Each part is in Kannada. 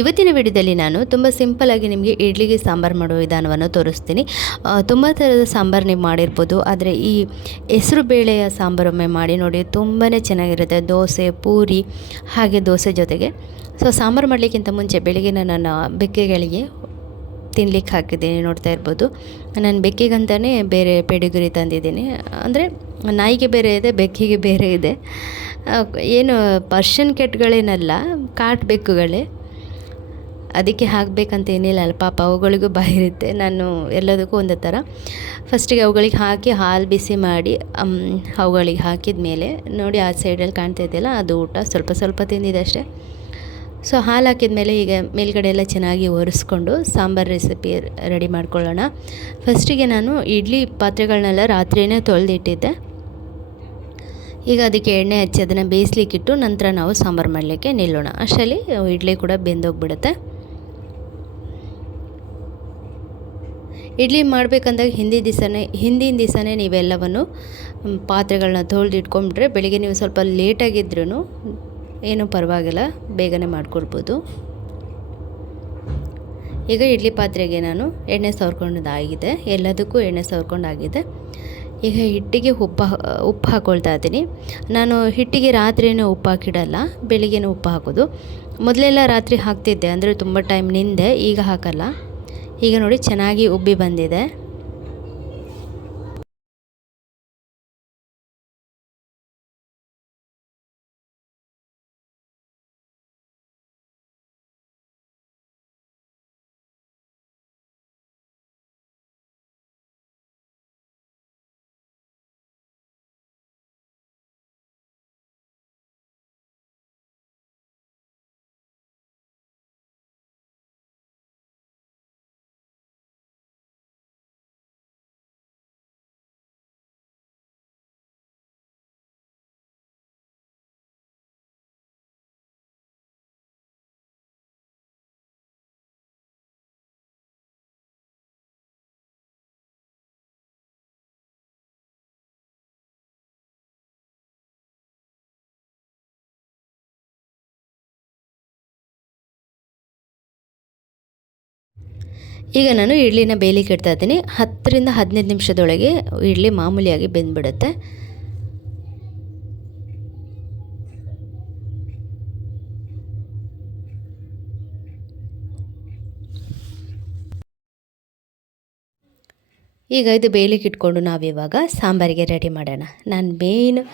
ಇವತ್ತಿನ ವಿಡಿಯೋದಲ್ಲಿ ನಾನು ತುಂಬ ಸಿಂಪಲ್ಲಾಗಿ ನಿಮಗೆ ಇಡ್ಲಿಗೆ ಸಾಂಬಾರು ಮಾಡೋ ವಿಧಾನವನ್ನು ತೋರಿಸ್ತೀನಿ. ತುಂಬ ಥರದ ಸಾಂಬಾರು ನೀವು ಮಾಡಿರ್ಬೋದು, ಆದರೆ ಈ ಹೆಸರು ಬೇಳೆಯ ಸಾಂಬಾರೊಮ್ಮೆ ಮಾಡಿ ನೋಡಿ, ತುಂಬಾ ಚೆನ್ನಾಗಿರುತ್ತೆ. ದೋಸೆ, ಪೂರಿ ಹಾಗೆ ದೋಸೆ ಜೊತೆಗೆ. ಸೊ ಸಾಂಬಾರು ಮಾಡಲಿಕ್ಕಿಂತ ಮುಂಚೆ ಬೆಳಿಗ್ಗೆ ನನ್ನ ಬೆಕ್ಕೆಗಳಿಗೆ ತಿನ್ಲಿಕ್ಕೆ ಹಾಕಿದ್ದೀನಿ, ನೋಡ್ತಾ ಇರ್ಬೋದು. ನಾನು ಬೆಕ್ಕಿಗಂತಲೇ ಬೇರೆ ಪೆಡಿಗ್ರಿ ತಂದಿದ್ದೀನಿ. ಅಂದರೆ ನಾಯಿಗೆ ಬೇರೆ ಇದೆ, ಬೆಕ್ಕಿಗೆ ಬೇರೆ ಇದೆ. ಏನು ಪರ್ಷನ್ ಕೆಟ್ಗಳೇನಲ್ಲ, ಕಾಟ್ ಬೆಕ್ಕುಗಳೇ. ಅದಕ್ಕೆ ಹಾಕಬೇಕಂತ ಏನಿಲ್ಲ ಅಲ್ಲ, ಪಾಪ ಅವುಗಳಿಗೂ ಬಾಯಿರುತ್ತೆ. ನಾನು ಎಲ್ಲದಕ್ಕೂ ಒಂದೇ ಥರ ಫಸ್ಟಿಗೆ ಅವುಗಳಿಗೆ ಹಾಕಿ ಹಾಲು ಬಿಸಿ ಮಾಡಿ ಅವುಗಳಿಗೆ ಹಾಕಿದ ಮೇಲೆ ನೋಡಿ, ಆ ಸೈಡಲ್ಲಿ ಕಾಣ್ತಾ ಇದೆಯಲ್ಲ, ಅದು ಊಟ ಸ್ವಲ್ಪ ಸ್ವಲ್ಪ ತಿಂದಿದೆ ಅಷ್ಟೇ. ಸೊ ಹಾಲು ಹಾಕಿದ ಮೇಲೆ ಈಗ ಮೇಲ್ಗಡೆ ಎಲ್ಲ ಚೆನ್ನಾಗಿ ಒರೆಸ್ಕೊಂಡು ಸಾಂಬಾರು ರೆಸಿಪಿ ರೆಡಿ ಮಾಡ್ಕೊಳ್ಳೋಣ. ಫಸ್ಟಿಗೆ ನಾನು ಇಡ್ಲಿ ಪಾತ್ರೆಗಳನ್ನೆಲ್ಲ ರಾತ್ರಿಯೇ ತೊಳೆದಿಟ್ಟಿದ್ದೆ. ಈಗ ಅದಕ್ಕೆ ಎಣ್ಣೆ ಹಚ್ಚಿ ಅದನ್ನು ಬೇಯಿಸ್ಲಿಕ್ಕಿಟ್ಟು ನಂತರ ನಾವು ಸಾಂಬಾರು ಮಾಡಲಿಕ್ಕೆ ನಿಲ್ಲೋಣ. ಅಷ್ಟರಲ್ಲಿ ಇಡ್ಲಿ ಕೂಡ ಬೆಂದೋಗ್ಬಿಡುತ್ತೆ. ಇಡ್ಲಿ ಮಾಡಬೇಕಂದಾಗ ಹಿಂದಿನ ದಿವಸನೇ ನೀವೆಲ್ಲವನ್ನು ಪಾತ್ರೆಗಳನ್ನ ತೊಳೆದಿಟ್ಕೊಂಡ್ಬಿಟ್ರೆ ಬೆಳಿಗ್ಗೆ ನೀವು ಸ್ವಲ್ಪ ಲೇಟಾಗಿದ್ರೂ ಏನೂ ಪರವಾಗಿಲ್ಲ, ಬೇಗನೆ ಮಾಡ್ಕೊಳ್ಬೋದು. ಈಗ ಇಡ್ಲಿ ಪಾತ್ರೆಗೆ ನಾನು ಎಣ್ಣೆ ಸವರ್ಕೊಂಡಾಗಿದೆ, ಎಲ್ಲದಕ್ಕೂ ಎಣ್ಣೆ ಸವರ್ಕೊಂಡಾಗಿದೆ. ಈಗ ಹಿಟ್ಟಿಗೆ ಉಪ್ಪು ಹಾಕ್ಕೊಳ್ತಾ ಇದ್ದೀನಿ. ನಾನು ಹಿಟ್ಟಿಗೆ ರಾತ್ರಿಯೇ ಉಪ್ಪು ಹಾಕಿಡಲ್ಲ, ಬೆಳಿಗ್ಗೆನೇ ಉಪ್ಪು ಹಾಕೋದು. ಮೊದಲೆಲ್ಲ ರಾತ್ರಿ ಹಾಕ್ತಿದ್ದೆ, ಅಂದರೆ ತುಂಬ ಟೈಮ್ ನಿಂದೆ, ಈಗ ಹಾಕಲ್ಲ. ಈಗ ನೋಡಿ ಚೆನ್ನಾಗಿ ಉಬ್ಬಿ ಬಂದಿದೆ. ಈಗ ನಾನು ಇಡ್ಲಿನ ಬೇಯಲಿಕ್ಕೆ ಇಡ್ತಾ ಇದ್ದೀನಿ. 10ರಿಂದ 15 ನಿಮಿಷದೊಳಗೆ ಇಡ್ಲಿ ಮಾಮೂಲಿಯಾಗಿ ಬೆಂದ್ಬಿಡುತ್ತೆ. ಈಗ ಇದು ಬೇಯಲಿಕ್ಕೆ ಇಟ್ಕೊಂಡು ನಾವಿವಾಗ ಸಾಂಬಾರಿಗೆ ರೆಡಿ ಮಾಡೋಣ. ನಾನು ಮೇಯ್ನ್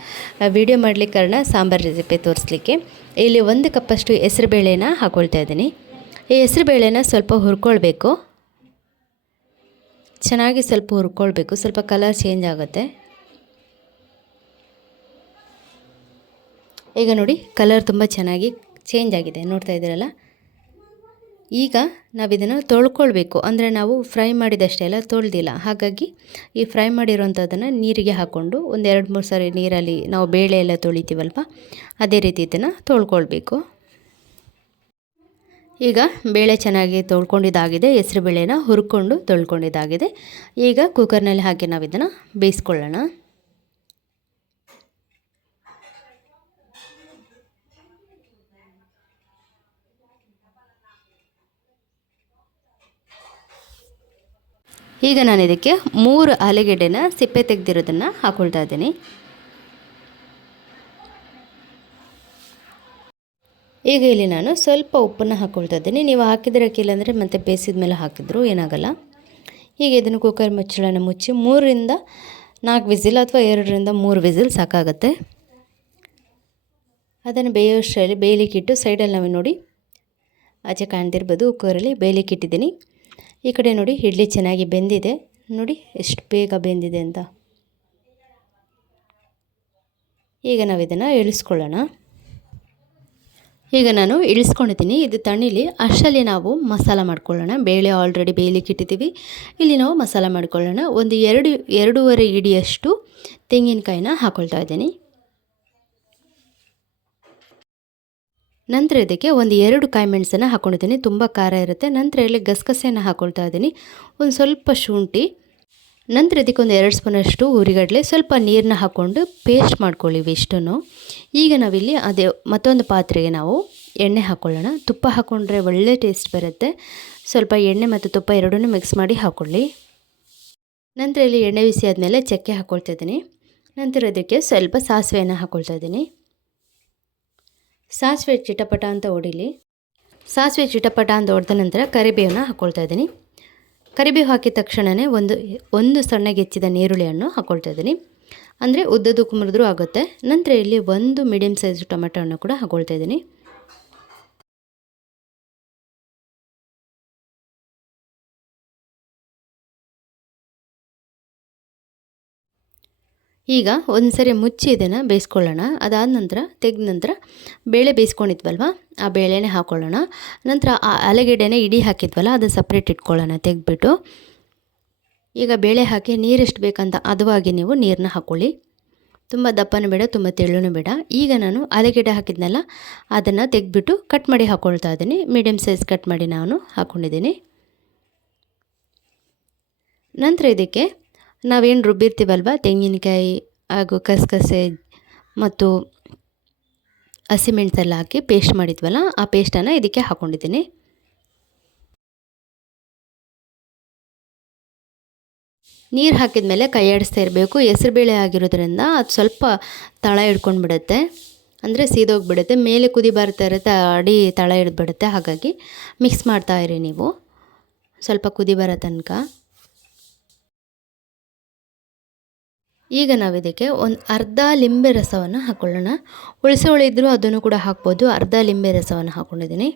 ವಿಡಿಯೋ ಮಾಡಲಿಕ್ಕೆ ಕಾರಣ ಸಾಂಬಾರು ರೆಸಿಪಿ ತೋರಿಸ್ಲಿಕ್ಕೆ. ಇಲ್ಲಿ 1 ಕಪ್ಪಷ್ಟು ಹೆಸರುಬೇಳೆನ ಹಾಕ್ಕೊಳ್ತಾ ಇದ್ದೀನಿ. ಈ ಹೆಸರುಬೇಳೆನ ಸ್ವಲ್ಪ ಹುರ್ಕೊಳ್ಬೇಕು, ಚೆನ್ನಾಗಿ ಸ್ವಲ್ಪ ಹುರ್ಕೊಳ್ಬೇಕು, ಸ್ವಲ್ಪ ಕಲರ್ ಚೇಂಜ್ ಆಗುತ್ತೆ. ಈಗ ನೋಡಿ ಕಲರ್ ತುಂಬ ಚೆನ್ನಾಗಿ ಚೇಂಜ್ ಆಗಿದೆ, ನೋಡ್ತಾ ಇದ್ದೀರಲ್ಲ. ಈಗ ನಾವಿದನ್ನು ತೊಳ್ಕೊಳ್ಬೇಕು, ಅಂದರೆ ನಾವು ಫ್ರೈ ಮಾಡಿದಷ್ಟೇ ಎಲ್ಲ ತೊಳೆದಿಲ್ಲ. ಹಾಗಾಗಿ ಈ ಫ್ರೈ ಮಾಡಿರೋಂಥದ್ದನ್ನು ನೀರಿಗೆ ಹಾಕ್ಕೊಂಡು ಒಂದು 2-3 ಸಾರಿ ನೀರಲ್ಲಿ ನಾವು ಬೇಳೆ ಎಲ್ಲ ತೊಳಿತೀವಲ್ವ, ಅದೇ ರೀತಿ ಇದನ್ನು ತೊಳ್ಕೊಳ್ಬೇಕು. ಈಗ ಬೇಳೆ ಚೆನ್ನಾಗಿ ತೊಳ್ಕೊಂಡಿದ್ದಾಗಿದೆ, ಹೆಸರು ಬೇಳೆನ ಹುರ್ಕೊಂಡು ತೊಳ್ಕೊಂಡಿದ್ದಾಗಿದೆ. ಈಗ ಕುಕ್ಕರ್ನಲ್ಲಿ ಹಾಕಿ ನಾವು ಇದನ್ನು ಬೇಯಿಸ್ಕೊಳ್ಳೋಣ. ಈಗ ನಾನು ಇದಕ್ಕೆ 3 ಆಲೂಗೆಡ್ಡೆನ ಸಿಪ್ಪೆ ತೆಗೆದಿರೋದನ್ನು ಹಾಕ್ಕೊಳ್ತಾ ಇದ್ದೀನಿ. ಈಗ ಇಲ್ಲಿ ನಾನು ಸ್ವಲ್ಪ ಉಪ್ಪನ್ನು ಹಾಕ್ಕೊಳ್ತಾ ಇದ್ದೀನಿ. ನೀವು ಹಾಕಿದ್ರೆ ಹಾಕಿಲ್ಲ ಅಂದರೆ ಮತ್ತೆ ಬೇಯಿಸಿದ ಮೇಲೆ ಹಾಕಿದ್ರು ಏನಾಗಲ್ಲ. ಈಗ ಇದನ್ನು ಕುಕ್ಕರ್ ಮುಚ್ಚಳನ ಮುಚ್ಚಿ 3ರಿಂದ 4 ವಿಸಿಲ್ ಅಥವಾ 2ರಿಂದ 3 ವಿಸಿಲ್ ಸಾಕಾಗುತ್ತೆ. ಅದನ್ನು ಬೇಯೋಷ್ಟರಲ್ಲಿ ಬೇಯಲಿಕ್ಕಿಟ್ಟು ಸೈಡಲ್ಲಿ ನಾವು ನೋಡಿ ಆಚೆ ಕಾಣ್ತಿರ್ಬೋದು, ಕುಕ್ಕರಲ್ಲಿ ಬೇಯಲಿಕ್ಕೆ ಇಟ್ಟಿದ್ದೀನಿ. ಈ ಕಡೆ ನೋಡಿ ಇಡ್ಲಿ ಚೆನ್ನಾಗಿ ಬೆಂದಿದೆ, ನೋಡಿ ಎಷ್ಟು ಬೇಗ ಬೆಂದಿದೆ ಅಂತ. ಈಗ ನಾವು ಇದನ್ನು ಇಳಿಸ್ಕೊಳ್ಳೋಣ. ಈಗ ನಾನು ಇಳಿಸ್ಕೊಂಡಿದ್ದೀನಿ, ಇದು ತಣಿಲಿ. ಅಷ್ಟರಲ್ಲಿ ನಾವು ಮಸಾಲ ಮಾಡ್ಕೊಳ್ಳೋಣ. ಬೇಳೆ ಆಲ್ರೆಡಿ ಬೇಯಲಿಕ್ಕೆ ಇಟ್ಟಿದ್ದೀವಿ, ಇಲ್ಲಿ ನಾವು ಮಸಾಲ ಮಾಡ್ಕೊಳ್ಳೋಣ. ಒಂದು 2-2.5 ಇಡಿಯಷ್ಟು ತೆಂಗಿನಕಾಯಿನ ಹಾಕ್ಕೊಳ್ತಾ ಇದ್ದೀನಿ. ನಂತರ ಇದಕ್ಕೆ ಒಂದು 2 ಕಾಯಿ ಮೆಣಸನ್ನು ಹಾಕ್ಕೊಂಡಿದ್ದೀನಿ, ತುಂಬ ಖಾರ ಇರುತ್ತೆ. ನಂತರ ಇಲ್ಲಿ ಗಸಗಸೆಯನ್ನು ಹಾಕ್ಕೊಳ್ತಾ ಇದ್ದೀನಿ, ಒಂದು ಸ್ವಲ್ಪ ಶುಂಠಿ. ನಂತರ ಇದಕ್ಕೆ ಒಂದು 2 ಸ್ಪೂನಷ್ಟು ಹುರಿಗಡಲೆ, ಸ್ವಲ್ಪ ನೀರನ್ನ ಹಾಕ್ಕೊಂಡು ಪೇಸ್ಟ್ ಮಾಡ್ಕೊಳ್ಳಿ ಇಷ್ಟನ್ನು. ಈಗ ನಾವಿಲ್ಲಿ ಅದೇ ಮತ್ತೊಂದು ಪಾತ್ರೆಗೆ ನಾವು ಎಣ್ಣೆ ಹಾಕ್ಕೊಳ್ಳೋಣ. ತುಪ್ಪ ಹಾಕ್ಕೊಂಡ್ರೆ ಒಳ್ಳೆ ಟೇಸ್ಟ್ ಬರುತ್ತೆ. ಸ್ವಲ್ಪ ಎಣ್ಣೆ ಮತ್ತು ತುಪ್ಪ ಎರಡನ್ನೂ ಮಿಕ್ಸ್ ಮಾಡಿ ಹಾಕ್ಕೊಳ್ಳಿ. ನಂತರ ಇಲ್ಲಿ ಎಣ್ಣೆ ಬಿಸಿ ಆದಮೇಲೆ ಚಕ್ಕೆ ಹಾಕ್ಕೊಳ್ತಾ ಇದ್ದೀನಿ. ನಂತರ ಇದಕ್ಕೆ ಸ್ವಲ್ಪ ಸಾಸಿವೆಯನ್ನು ಹಾಕ್ಕೊಳ್ತಾ ಇದ್ದೀನಿ. ಸಾಸಿವೆ ಚಿಟಪಟ ಅಂತ ಹೊಡಿಲಿ. ಸಾಸಿವೆ ಚಿಟಪಟ ಅಂತ ಹೊಡೆದ ನಂತರ ಕರಿಬೇವನ್ನ ಹಾಕ್ಕೊಳ್ತಾ ಇದ್ದೀನಿ. ಕರಿಬೇವು ಹಾಕಿದ ತಕ್ಷಣವೇ ಒಂದು ಸಣ್ಣಗೆ ಹೆಚ್ಚಿದ ನೀರುಳ್ಳಿಯನ್ನು ಹಾಕ್ಕೊಳ್ತಾ ಇದ್ದೀನಿ. ಅಂದರೆ ಉದ್ದದಕ್ಕೂ ಮುರಿದ್ರೂ ಆಗುತ್ತೆ. ನಂತರ ಇಲ್ಲಿ ಒಂದು ಮೀಡಿಯಮ್ ಸೈಜ್ ಟೊಮೆಟೊವನ್ನು ಕೂಡ ಹಾಕ್ಕೊಳ್ತಾ ಇದ್ದೀನಿ. ಈಗ ಒಂದು ಸರಿ ಮುಚ್ಚಿ ಇದನ್ನು ಬೇಯಿಸ್ಕೊಳ್ಳೋಣ. ಅದಾದ ನಂತರ ತೆಗೆದ ನಂತರ ಬೇಳೆ ಬೇಯಿಸ್ಕೊಂಡಿದ್ವಲ್ವ, ಆ ಬೇಳೆನೇ ಹಾಕ್ಕೊಳ್ಳೋಣ. ನಂತರ ಆ ಆಲೂಗೆಡ್ಡೆನೇ ಇಡೀ ಹಾಕಿದ್ವಲ್ಲ, ಅದು ಸಪ್ರೇಟ್ ಇಟ್ಕೊಳ್ಳೋಣ ತೆಗೆದ್ಬಿಟ್ಟು. ಈಗ ಬೇಳೆ ಹಾಕಿ ನೀರೆಷ್ಟು ಬೇಕಂತ ಹದವಾಗಿ ನೀವು ನೀರನ್ನ ಹಾಕ್ಕೊಳ್ಳಿ. ತುಂಬ ದಪ್ಪನೂ ಬೇಡ, ತುಂಬ ತೆಳ್ಳೂ ಬೇಡ. ಈಗ ನಾನು ಆಲೂಗೆಡ್ಡೆ ಹಾಕಿದ್ನಲ್ಲ, ಅದನ್ನು ತೆಗೆದ್ಬಿಟ್ಟು ಕಟ್ ಮಾಡಿ ಹಾಕ್ಕೊಳ್ತಾ ಇದ್ದೀನಿ. ಮೀಡಿಯಮ್ ಸೈಜ್ ಕಟ್ ಮಾಡಿ ನಾನು ಹಾಕ್ಕೊಂಡಿದ್ದೀನಿ. ನಂತರ ಇದಕ್ಕೆ ನಾವೇನು ರುಬ್ಬಿರ್ತೀವಲ್ವ, ತೆಂಗಿನಕಾಯಿ ಹಾಗೂ ಕಸಕಸೆ ಮತ್ತು ಹಸಿಮೆಣಸೆಲ್ಲ ಹಾಕಿ ಪೇಸ್ಟ್ ಮಾಡಿದ್ವಲ್ಲ, ಆ ಪೇಸ್ಟನ್ನು ಇದಕ್ಕೆ ಹಾಕ್ಕೊಂಡಿದ್ದೀನಿ. ನೀರು ಹಾಕಿದ ಮೇಲೆ ಕೈ ಆಡಿಸ್ತಾ ಇರಬೇಕು. ಹೆಸರುಬೇಳೆ ಆಗಿರೋದ್ರಿಂದ ಅದು ಸ್ವಲ್ಪ ತಳ ಹಿಡ್ಕೊಂಡು ಬಿಡುತ್ತೆ, ಅಂದರೆ ಸೀದೋಗಿಬಿಡುತ್ತೆ. ಮೇಲೆ ಕುದಿ ಬರ್ತಾ ಇರುತ್ತೆ, ಅಡಿ ತಳ ಹಿಡಿದ್ಬಿಡುತ್ತೆ. ಹಾಗಾಗಿ ಮಿಕ್ಸ್ ಮಾಡ್ತಾಯಿರಿ ನೀವು ಸ್ವಲ್ಪ ಕುದಿ ಬರೋ ತನಕ. ಈಗ ನಾವು ಇದಕ್ಕೆ ಒಂದು ಅರ್ಧ ಲಿಂಬೆ ರಸವನ್ನು ಹಾಕ್ಕೊಳ್ಳೋಣ. ಹುಳಿ ಇದ್ದರೂ ಅದನ್ನು ಕೂಡ ಹಾಕ್ಬೋದು. ಅರ್ಧ ಲಿಂಬೆ ರಸವನ್ನು ಹಾಕ್ಕೊಂಡಿದ್ದೀನಿ.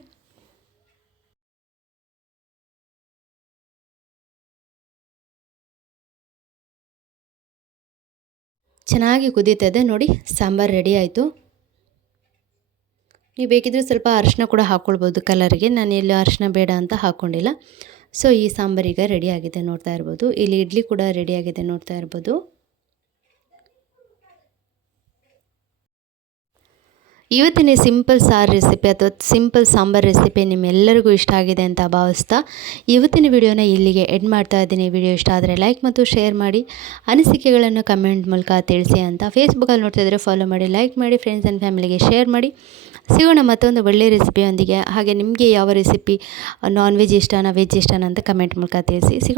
ಚೆನ್ನಾಗಿ ಕುದೀತಾ ಇದೆ ನೋಡಿ. ಸಾಂಬಾರು ರೆಡಿ ಆಯಿತು. ನೀವು ಬೇಕಿದ್ರೆ ಸ್ವಲ್ಪ ಅರಿಶಿನ ಕೂಡ ಹಾಕ್ಕೊಳ್ಬೋದು ಕಲರಿಗೆ. ನಾನು ಇಲ್ಲಿ ಅರಿಶಿನ ಬೇಡ ಅಂತ ಹಾಕ್ಕೊಂಡಿಲ್ಲ. ಸೊ ಈ ಸಾಂಬಾರೀಗ ರೆಡಿಯಾಗಿದೆ, ನೋಡ್ತಾ ಇರ್ಬೋದು. ಇಲ್ಲಿ ಇಡ್ಲಿ ಕೂಡ ರೆಡಿಯಾಗಿದೆ, ನೋಡ್ತಾ ಇರ್ಬೋದು. ಇವತ್ತಿನ ಸಿಂಪಲ್ ಸಾರು ರೆಸಿಪಿ ಅಥವಾ ಸಿಂಪಲ್ ಸಾಂಬಾರ್ ರೆಸಿಪಿ ನಿಮ್ಮೆಲ್ಲರಿಗೂ ಇಷ್ಟ ಆಗಿದೆ ಅಂತ ಭಾವಿಸ್ತಾ ಇವತ್ತಿನ ವಿಡಿಯೋನ ಇಲ್ಲಿಗೆ ಎಂಡ್ ಮಾಡ್ತಾ ಇದ್ದೀನಿ. ವಿಡಿಯೋ ಇಷ್ಟ ಆದರೆ ಲೈಕ್ ಮತ್ತು ಶೇರ್ ಮಾಡಿ, ಅನಿಸಿಕೆಗಳನ್ನು ಕಮೆಂಟ್ ಮೂಲಕ ತಿಳಿಸಿ ಅಂತ. ಫೇಸ್ಬುಕ್ಕಲ್ಲಿ ನೋಡ್ತಾ ಇದ್ದರೆ ಫಾಲೋ ಮಾಡಿ, ಲೈಕ್ ಮಾಡಿ, ಫ್ರೆಂಡ್ಸ್ ಆ್ಯಂಡ್ ಫ್ಯಾಮಿಲಿಗೆ ಶೇರ್ ಮಾಡಿ. ಸಿಗೋಣ ಮತ್ತೊಂದು ಒಳ್ಳೆಯ ರೆಸಿಪಿಯೊಂದಿಗೆ. ಹಾಗೆ ನಿಮಗೆ ಯಾವ ರೆಸಿಪಿ, ನಾನ್ ವೆಜ್ ಇಷ್ಟನಾ ವೆಜ್ ಇಷ್ಟನಾ ಅಂತ ಕಮೆಂಟ್ ಮೂಲಕ ತಿಳಿಸಿ.